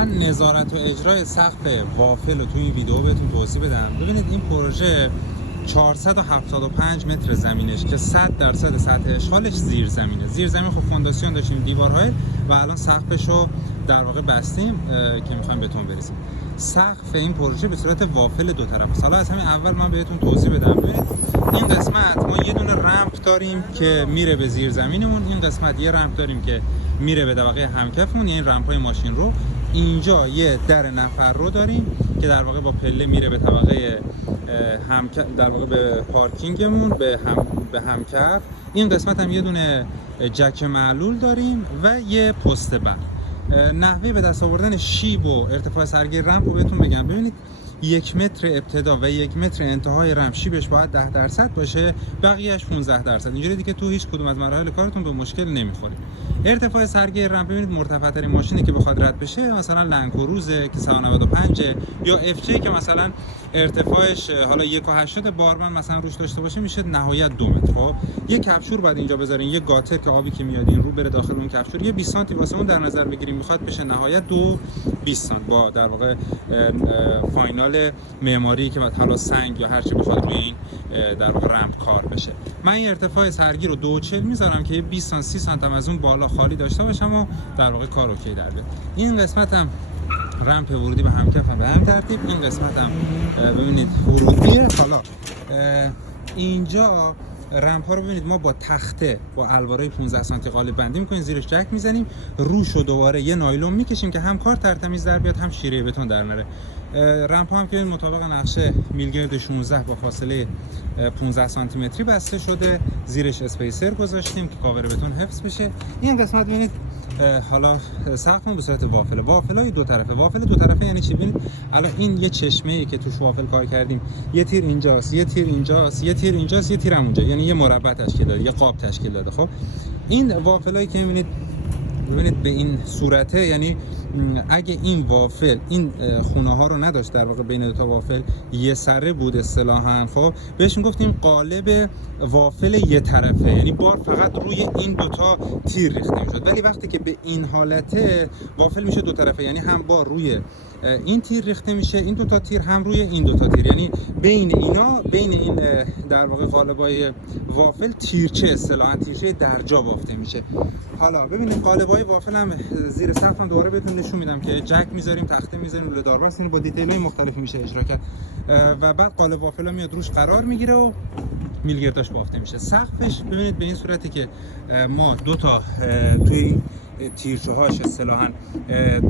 من نظارت و اجرای سقف وافل رو توی این ویدیو بهتون توضیح بدم. ببینید این پروژه 475 متر زمینش که 100% سطح اشغالش زیر زمینه. زیر زمین خب فونداسیون داشتیم، دیوارهای، و الان سقفش رو در واقع بستیم که میخوایم بتون بریزیم. سقف این پروژه به صورت وافل دو طرف است. حالا از همین اول من بهتون توضیح بدم. ببینید این قسمت ما یه دونه رمپ داریم که میره به زیر زمینمون، این قسمت یه رمپ داریم که میره به طبقه همکفمون، یعنی رمپ های ماشین رو. اینجا یه در نفر رو داریم که در واقع با پله میره به طبقه در واقع به پارکینگمون، به همکف. این قسمت هم یه دونه جک معلول داریم و یه پست بند. نحوه به دست آوردن شیب و ارتفاع سرگیر رمپ رو بهتون بگم. ببینید 1 متر ابتدا و 1 متر انتهای رمپ شیبش باید 10% باشه، بقیه‌اش 15%. اینجوری دیگه تو هیچ کدوم از مراحل کارتون به مشکل نمیخورید. ارتفاع سرگیر رمپ ببینید مرتفع ترین ماشینی که بخواد رد بشه مثلا لنکروزه که 195 یا اف جی که مثلا ارتفاعش حالا 1.8 بارمن مثلا روش داشته باشه میشه نهایت 2 متر. خب یه کپشور بعد اینجا بذارین، یه گاتر که آبی که میاد این رو بره داخل اون کپشور، یه 20 سانتی واسه اون در نظر بگیریم میخواد بشه نهایت 20 سانت با در واقع فاینال معماری که حالا سنگ یا هر چی بخواد روی این در واقع رمپ کار بشه. من این ارتفاع سرگیر رو 2.40 میذارم که 20 سانت 30 سانت هم از اون بالا خالی داشته باشم و در واقع کار اوکی در بیاد. این قسمت هم رمپ ورودی به همکف هم به هم ترتیب. این قسمت هم ببینید ورودیه. حالا اینجا رمپ ها رو ببینید ما با تخته با الوارای 15 سانتی قالب بندی میکنیم، زیرش جک میزنیم، روش رو دوباره یه نایلون میکشیم که هم کار ترتمیز در بیاد هم شیره بتون در نره. رمپ ها هم که مطابق نقشه میلگرد 16 با فاصله 15 سانتی متری بسته شده، زیرش اسپیسر گذاشتیم که کاور بتون حفظ بشه. این قسمت ببینید حالا سقفمون به صورت وافله. وافلای دو طرفه. وافل دو طرفه یعنی چی؟ ببینید الان این یه چشمه ای که توش وافل کار کردیم، یه تیر اینجاست، یه تیر اینجاست، یه تیر اینجاست، یه تیر هم اونجا، یعنی یه مربع تشکیل داده، یه قاب تشکیل داده. خب این وافلایی که ببینید به این صورته، یعنی اگه این وافل این خونه ها رو نداشت، در واقع بین دو تا وافل یه سره بود اصطلاحاً، خب بهش میگفتیم قالب وافل یه طرفه، یعنی بار فقط روی این دو تا تیر ریخته میشد. ولی وقتی که به این حالته وافل میشه دو طرفه، یعنی هم بار روی این تیر ریخته میشه، این دو تا تیر هم روی این دو تا تیر، یعنی بین اینا، بین این در واقع قالبای وافل تیرچه اصطلاحاً تیرچه درجا بافته میشه. حالا ببینید قالبای وافل هم زیر سقف هم دوباره بهتون نشون میدم که جک میذاریم، تخته میذاریم، لوله داربست، با دیتیل‌های مختلفی میشه اجرا کرد و بعد قالب وافل ها میاد روش قرار میگیره و میلگرداش بافته میشه. سقفش ببینید به این صورتی که ما دو تا توی تیرچه هاش اصطلاحاً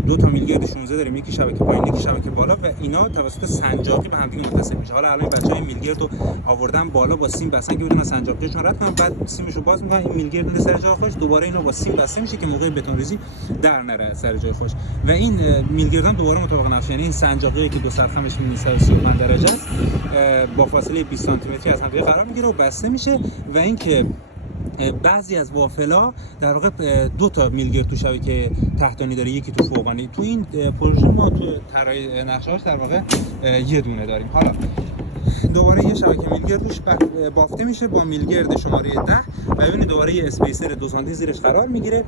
دو تا میلگرد 16 داریم، یکی شبکه پایین یکی شبکه بالا و اینا توسط سنجاقی به هم دیگه متصل میشه. حالا الان بچهای میلگرد رو آوردن بالا با سیم بستن که بدون سنجاقیشون رد کنن، بعد سیمش رو باز میکنن، این میلگرد میره سر جای خودش، دوباره اینو با سیم بسته میشه که موقع بتون ریزی در نره سر جای خودش. و این میلگرد هم دوباره مطابق نقشه، یعنی این سنجاقی که دو سقفش 335 درجه است با فاصله 20 سانتی متری از هم دیگه قرار میگیره و بسته میشه. و اینکه بعضی از وافلا در واقع دو تا میلگرد تو شبکه تحتانی داره، یکی تو فوقانی. تو این پروژه ما تو طراحی نقشه‌اش در واقع یه دونه داریم. حالا دوباره یه شبکه میلگرد روش بافته میشه با میلگرد شماره 10 و ببینید دوباره یه اسپیسر 2 سانتی زیرش قرار میگیره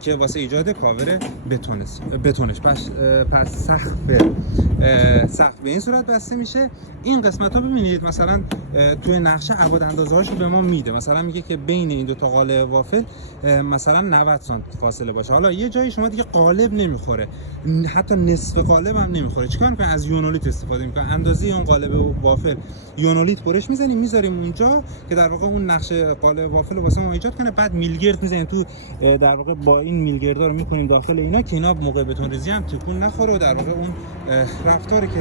که واسه ایجاد کاور بتونش. پس سقف به این صورت بسته میشه. این قسمت ها ببینید مثلا توی نقشه ابعاد اندازه هاشو به ما میده، مثلا میگه که بین این دو تا قالب وافل مثلا 90 سانت فاصله باشه. حالا یه جایی شما دیگه قالب نمیخوره، حتی نصف قالب هم نمیخوره، چیکار میکنن؟ از یونولیت استفاده میکنن، اندازه اون قالب وافل یونولیت برش میزنیم، میذاریم اونجا که در واقع اون نقشه قالب وافل رو واسه ما ایجاد کنه. بعد میلگرد میزنیم تو، در واقع با این میلگردا رو میکنیم داخل اینا که اینا موقع بتون ریزی هم تکون نخوره و در واقع اون رفتاری که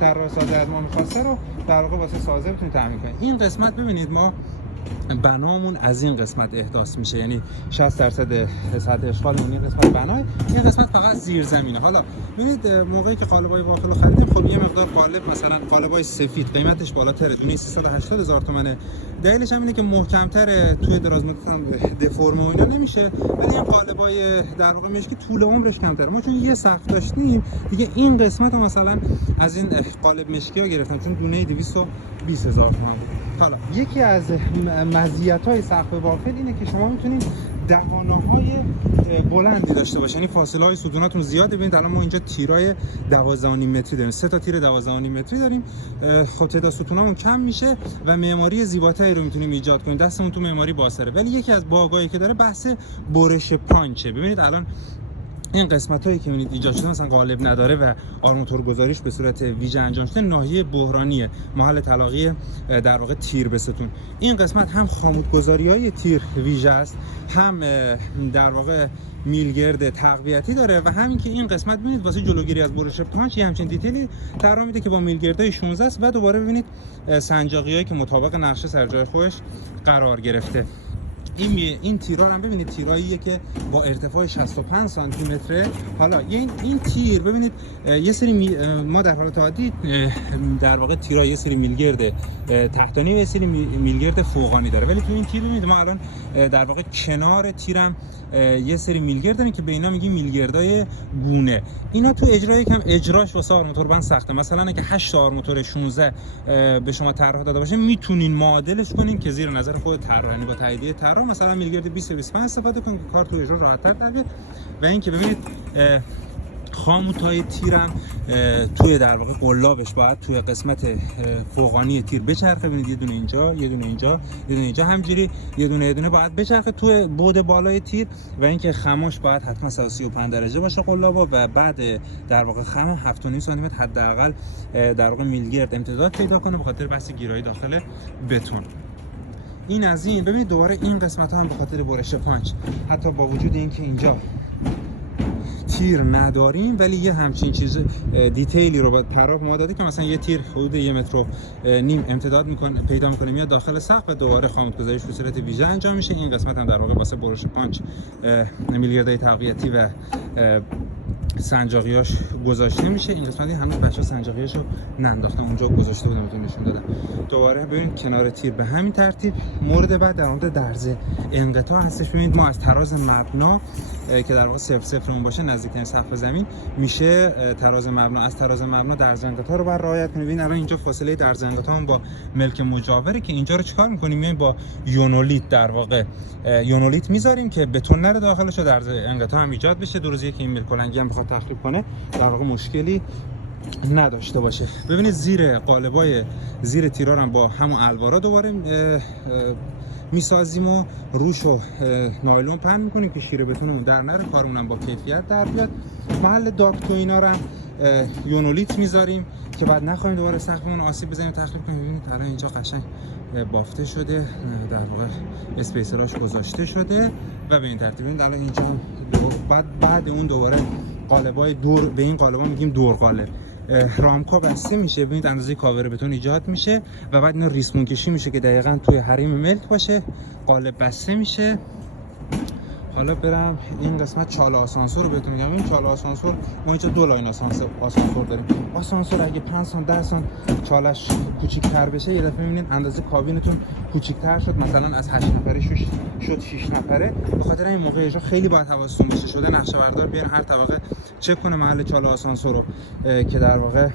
طراح سازه از ما می‌خواسته رو در واقع واسه سازه بتونیم تامین کنیم. این قسمت ببینید ما بنامون از این قسمت احداث میشه، یعنی 60% سطح اشغالمون این قسمت بنای، این قسمت فقط زیر زمینه. حالا ببینید موقعی که قالبای وافل رو خریدیم، خب یه مقدار قالب مثلا قالبای سفید قیمتش بالاتره، دونه 380,000 تومانه. دلیلش هم اینه که محکم‌تره، توی دراز مدت هم دفرم و اینا نمیشه، ولی این قالبای در واقع مشکی طول عمرش کمتره. ما چون یه سقف داشتیم دیگه این قسمت رو مثلا از این قالب مشکی ها گرفتم چون دونه 220,000 تومان. حالا یکی از مزیت‌های سقف وافل اینه که شما میتونید دهانه‌های بلندی داشته باشه، یعنی فاصله های ستوناتون زیاده. ببینید الان ما اینجا تیرای 12.5 متری داریم، 3 تا تیر 12.5 متری داریم. خب تعداد ستونامون کم میشه و معماری زیباتری رو میتونیم ایجاد کنیم. دستمون تو معماری باسره. ولی یکی از باگایی که داره بحث برش پانچه. ببینید الان این قسمت هایی که میبینید ایجاد شده مثلا قالب نداره و آرماتور گذاریش به صورت ویژه انجام شده، ناحیه بحرانیه، محل تلاقی در واقع تیر به ستون. این قسمت هم خاموش گذاری های تیر ویژه است، هم در واقع میلگرد تقویتی داره و همین که این قسمت ببینید واسه جلوگیری از برش پانچ یه همچین دیتیلی طراح میده که با میلگردای 16 است و دوباره ببینید سنجاقیایی که مطابق نقشه سر جای خودش قرار گرفته. این تیرها هم ببینید تیراییه که با ارتفاع 65 سانتی متره. حالا این تیر ببینید یه سری ما در حالت عادی در واقع تیرها یه سری میلگرد تحتانی و یه سری میلگرد فوقانی داره، ولی تو این تیر ببینید ما الان در واقع کنار تیرم یه سری میلگرد داریم که به اینا میگیم میلگردای گونه. اینا تو اجرا یکم اجراش واسه آرماتور بند سخته. مثلا اگه 8 آرماتور 16 به شما طراح داده باشه میتونین معادلش کنین که زیر نظر خود طراح، یعنی با تاییدیه طراح مثلا میلگرد 20 25 استفاده کنید که کار تو اجرا راحت‌تر در بیاد. و اینکه ببینید خاموتای تیرم توی در واقع قلابش باید توی قسمت فوقانی تیر بچرخه. ببینید یه دونه اینجا، یه دونه اینجا، یه دونه اینجا، همجوری یه دونه باید بچرخه توی بعد بالای تیر. و اینکه خماش باید حتما 35 درجه باشه قلابا و بعد در واقع خم 7.5 سانتی متر حداقل در واقع میلگرد امتداد پیدا کنه به خاطر بحث گیرایی داخل بتون. این از این. ببینید دوباره این قسمت ها هم به خاطر برش پانچ، حتی با وجود اینکه اینجا تیر نداریم ولی یه همچین چیز دیتیلی رو طراح ما داده که مثلا یه تیر حدود 1.5 متر امتداد پیدا میکنه میاد داخل سقف و دوباره خاموش گذاریش به صورت ویژه انجام میشه. این قسمت هم در واقع واسه برش پانچ میلگردهای تقویتی و سنجاقیاش گذاشته میشه. این قسمتی هنوز بچه‌ها سنجاقیاشو ننداختن، اونجا گذاشته بودم بهتون نشون دادم. دوباره ببینید کنار تیر به همین ترتیب. مورد بعد در مورد درز انقطاع هستش. ببینید ما از تراز مبنا که در واقع 0.0 اون باشه نزدیکترین سقف زمین میشه تراز مبنا. از تراز مبنا درز انقطاع رو بر رعایت کنید. ببین الان اینجا فاصله درز انقطاع با ملک مجاوره که اینجا رو چیکار می‌کنیم؟ میایم با یونولیت در واقع یونولیت میذاریم که بتون نره داخلش و درز انقطاع هم ایجاد بشه. دو روزی که این ملک کلنگی هم بخواد تخریب کنه در واقع مشکلی نداشته باشه. ببینید زیر قالبای زیر تیرا هم با همون الوارا دوباره میسازیم و روشو نایلون پهن میکنیم که شیره بتونمون در نره، کارمون با کیفیت در بیاد. محل داکت و اینا رو هم یونولیت میذاریم که بعد نخواهیم دوباره سقفمون آسیب بزنیم تخریب کنیم. ببینید الان اینجا قشنگ بافته شده، در واقع اسپیسراش گذاشته شده و به این ترتیب. ببینید الان اینجا بعد اون دوباره قالبای دور، به این قالبا میگیم دور قالب، رامکا بسته میشه. ببینید اندازه کاور بتون ایجاد میشه و بعد اینا ریسمون کشی میشه که دقیقاً توی حریم ملک باشه. قالب بسته میشه. حالا برم این قسمت چاله آسانسور رو بهتون میگم. این چاله آسانسور ما اینجا 2 لاین آسانسور داریم. آسانسور اگه 5 سانت 10 سانت چالش کوچیک‌تر بشه یه دفعه میبینید اندازه کابینتون کوچیک‌تر شد، مثلا از 8 نفره شد 6 نفره. به خاطر این موقع اجرا خیلی باید حواستون باشه شده نقشه بردار بیان هر طبقه چک کنه محل چاله آسانسور رو که در واقع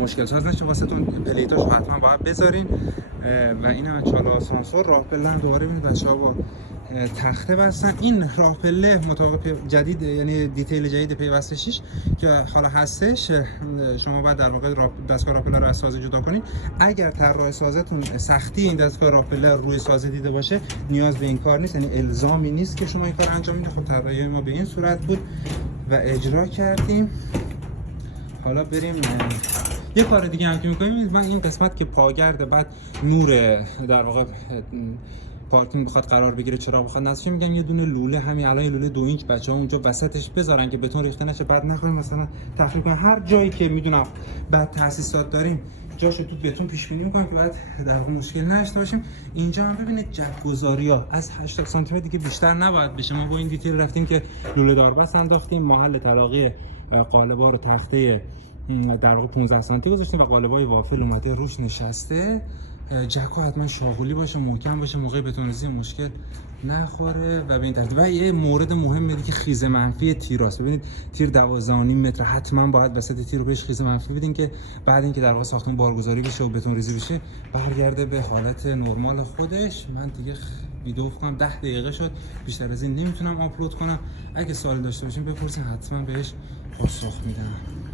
مشکل ساز نشه واسهتون. پلیتاشو حتما باید بذارین. و این هم چاله آسانسور. راه پله هم دوباره ببینید بچه‌ها با تخته بستن. این راه پله مطابق جدید، یعنی دیتیل جدید پیوسته 6 که حالا هستش، شما باید در واقع دستگاه راه پله رو از سازه جدا کنید. اگر طراح سازتون سختی این دستگاه راه پله روی سازه دیده باشه نیاز به این کار نیست، یعنی الزامی نیست که شما این کار انجام بدید. خب طراحی ما به این صورت بود و اجرا کردیم. حالا بریم یه کار دیگه هم که می‌کنیم. من این قسمت که پاگرد بعد نور در واقع پارکینگ بخواد قرار بگیره، چرا بخواد نصب میگم یه دونه لوله، همین الان لوله 2 اینچ بچه‌ها اونجا وسطش بذارن که بتون ریخته نشه، بعد نخوایم مثلا تخریب کنن. هر جایی که میدونم بعد تاسیسات داریم جاشو تو بتون پیش بینی می‌کنم که بعد در واقع مشکل نداشته باشیم. اینجا هم ببینید جک گذاری‌ها از 80 سانتی متر دیگه بیشتر نباید بشه. ما با این دیتیل رفتیم که لوله دار بس انداختیم، محل تلاقی قالب‌ها رو تخته در واقع 15 سانتی گذاشتیم و قالب‌های وافل اومده روش نشسته جکو حتما شاغولی باشه، محکم باشه، موقع بتونریزی مشکل نخوره و به این ترتیب. و یه مورد مهمه دیگه خیزه منفی تیراست. ببینید تیر 12.5 متر، حتما باید وسط تیر رو بهش خیزه منفی بدین که بعد اینکه در واقع ساختمون بارگذاری بشه و بتونریزی بشه برگرده به حالت نرمال خودش. من دیگه ویدیو فکرم 10 دقیقه شد، بیشتر از این نمیتونم آپلود کنم. اگه سوالی داشته باشین بپرسین، حتما بهش پاسخ میدم.